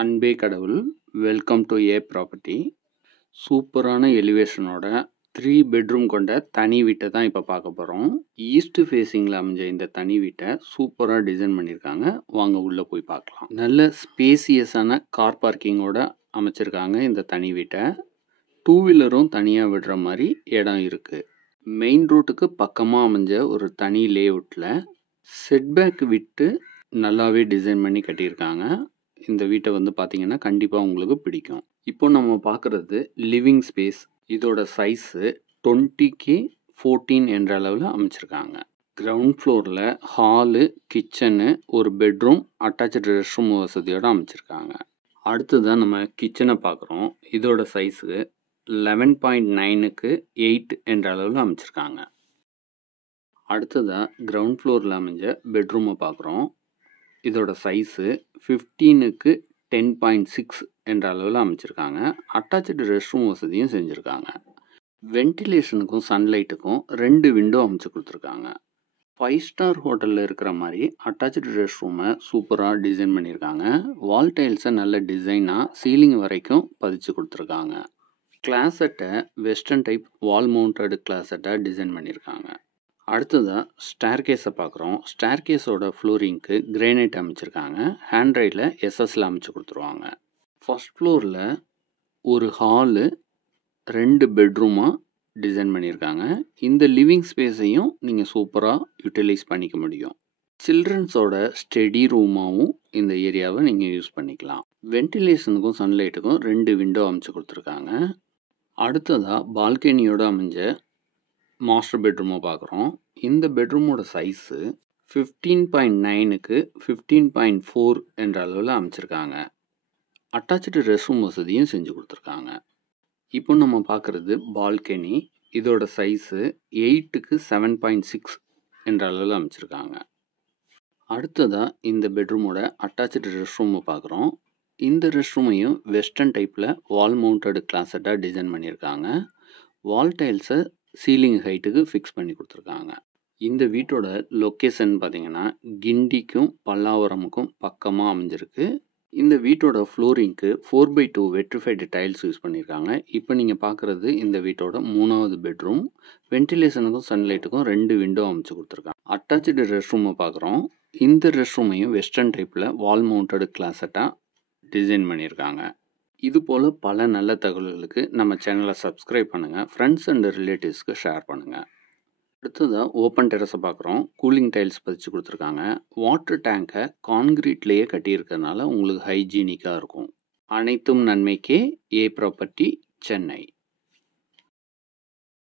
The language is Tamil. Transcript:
அன்பே கடவுள். Welcome to A property. சூப்பரான எலிவேஷனோட 3 பெட்ரூம் கொண்ட தனி வீட்டை தான் இப்போ பார்க்க போகிறோம். ஈஸ்ட் ஃபேஸிங்கில் அமைஞ்ச இந்த தனி வீட்டை சூப்பராக டிசைன் பண்ணியிருக்காங்க. வாங்க உள்ளே போய் பார்க்கலாம். நல்ல ஸ்பேசியஸான கார் பார்க்கிங்கோட அமைச்சிருக்காங்க இந்த தனி வீட்டை. 2 வீலரும் தனியாக விடுற மாதிரி இடம் இருக்குது. மெயின் ரோட்டுக்கு பக்கமாக அமைஞ்ச ஒரு தனி லேஅவுட்டில் செட்பேக் விட்டு நல்லாவே டிசைன் பண்ணி கட்டியிருக்காங்க. இந்த வீட்டை வந்து பார்த்தீங்கன்னா கண்டிப்பாக உங்களுக்கு பிடிக்கும். இப்போ நம்ம பார்க்குறது லிவிங் ஸ்பேஸ். இதோட சைஸு 20x14 என்ற அளவில் அமைச்சிருக்காங்க. கிரவுண்ட் ஃப்ளோரில் ஹாலு, கிச்சனு, ஒரு பெட்ரூம், அட்டாச்சு ரெஸ்ட் ரூம் வசதியோடு அமைச்சிருக்காங்க. அடுத்ததான் நம்ம கிச்சனை பார்க்குறோம். இதோட சைஸு 11.9x8 என்ற அளவில் அமைச்சிருக்காங்க. அடுத்ததாக கிரவுண்ட் ஃப்ளோரில் அமைஞ்ச பெட்ரூமை பார்க்குறோம். இதோட சைஸு 15x10.6 என்ற அளவில் அமைச்சிருக்காங்க. அட்டாச்சு ரெஸ்ட் ரூம் வசதியும் செஞ்சுருக்காங்க. வென்டிலேஷனுக்கும் சன்லைட்டுக்கும் 2 விண்டோ அமைச்சு கொடுத்துருக்காங்க. 5 ஸ்டார் ஹோட்டலில் இருக்கிற மாதிரி அட்டாச்சு ரெஸ்ட் ரூமை சூப்பராக டிசைன் பண்ணியிருக்காங்க. வால் டைல்ஸை நல்ல டிசைனாக சீலிங் வரைக்கும் பதிச்சு கொடுத்துருக்காங்க. கிளாசெட்டை வெஸ்டர்ன் டைப் வால் மவுண்டட் கிளாசெட்டை டிசைன் பண்ணியிருக்காங்க. அடுத்ததாக ஸ்டேர்கேஸை பார்க்குறோம். ஸ்டேர்கேஸோட ஃப்ளோரிங்க்கு கிரானைட் அமைச்சிருக்காங்க. ஹேண்ட் ரைடில் எஸ்எஸ்ல அமைச்சு கொடுத்துருவாங்க. ஃபர்ஸ்ட் ஃப்ளோரில் ஒரு ஹாலு, 2 பெட்ரூமாக டிசைன் பண்ணியிருக்காங்க. இந்த லிவிங் ஸ்பேஸையும் நீங்கள் சூப்பராக யூட்டிலைஸ் பண்ணிக்க முடியும். சில்ட்ரன்ஸோட ஸ்டடி ரூமாகவும் இந்த ஏரியாவை நீங்கள் யூஸ் பண்ணிக்கலாம். வென்டிலேஷனுக்கும் சன்லைட்டுக்கும் 2 விண்டோ அமைச்சு கொடுத்துருக்காங்க. அடுத்ததாக பால்கனியோட அமைஞ்ச மாஸ்டர் பெட்ரூமை பார்க்குறோம். இந்த பெட்ரூமோட சைஸு 15.9x15.4 என்ற அளவில் அமைச்சிருக்காங்க. அட்டாச்சு ரெஸ்ட் ரூம் வசதியும் செஞ்சு கொடுத்துருக்காங்க. இப்போ நம்ம பார்க்குறது பால்கனி. இதோட சைஸு 8x7.6 என்ற அளவில் அமைச்சிருக்காங்க. அடுத்ததாக இந்த பெட்ரூமோட அட்டாச்சு ரெஸ்ட் ரூமை பார்க்குறோம். இந்த ரெஸ்ட் ரூமையும் வெஸ்டர்ன் டைப்பில் வால் மவுண்டட் கிளாசெட்டாக டிசைன் பண்ணியிருக்காங்க. வால் டைல்ஸை சீலிங் ஹைட்டுக்கு ஃபிக்ஸ் பண்ணி கொடுத்துருக்காங்க. இந்த வீட்டோட லொக்கேஷன் பார்த்தீங்கன்னா கிண்டிக்கும் பல்லாவரமுக்கும் பக்கமாக அமைஞ்சிருக்கு. இந்த வீட்டோட ஃப்ளோரிங்க்கு 4x2 வெட்ரிஃபைடு டைல்ஸ் யூஸ் பண்ணியிருக்காங்க. இப்போ நீங்கள் பார்க்குறது இந்த வீட்டோட 3வது பெட்ரூம். வென்டிலேஷனுக்கும் சன்லைட்டுக்கும் 2 விண்டோ அமைச்சு கொடுத்துருக்காங்க. அட்டாச்சு ரெஸ்ட் ரூமை பார்க்குறோம். இந்த ரெஸ்ட் ரூமையும் வெஸ்டர்ன் டைப்பில் வால் மவுண்டட் கிளாசெட்டாக டிசைன் பண்ணியிருக்காங்க. இது போல் பல நல்ல தகவல்களுக்கு நம்ம சேனலை சப்ஸ்கிரைப் பண்ணுங்கள். ஃப்ரெண்ட்ஸ் அண்ட் ரிலேட்டிவ்ஸ்க்கு ஷேர் பண்ணுங்கள். அடுத்ததாக ஓப்பன் டெரஸை பார்க்குறோம். கூலிங் டைல்ஸ் பதிச்சு கொடுத்துருக்காங்க. வாட்டர் டேங்கை கான்கிரீட்லேயே கட்டியிருக்கிறதுனால உங்களுக்கு ஹைஜீனிக்காக இருக்கும். அனைத்தும் நன்மைக்கே ஏ ப்ராப்பர்ட்டி, சென்னை.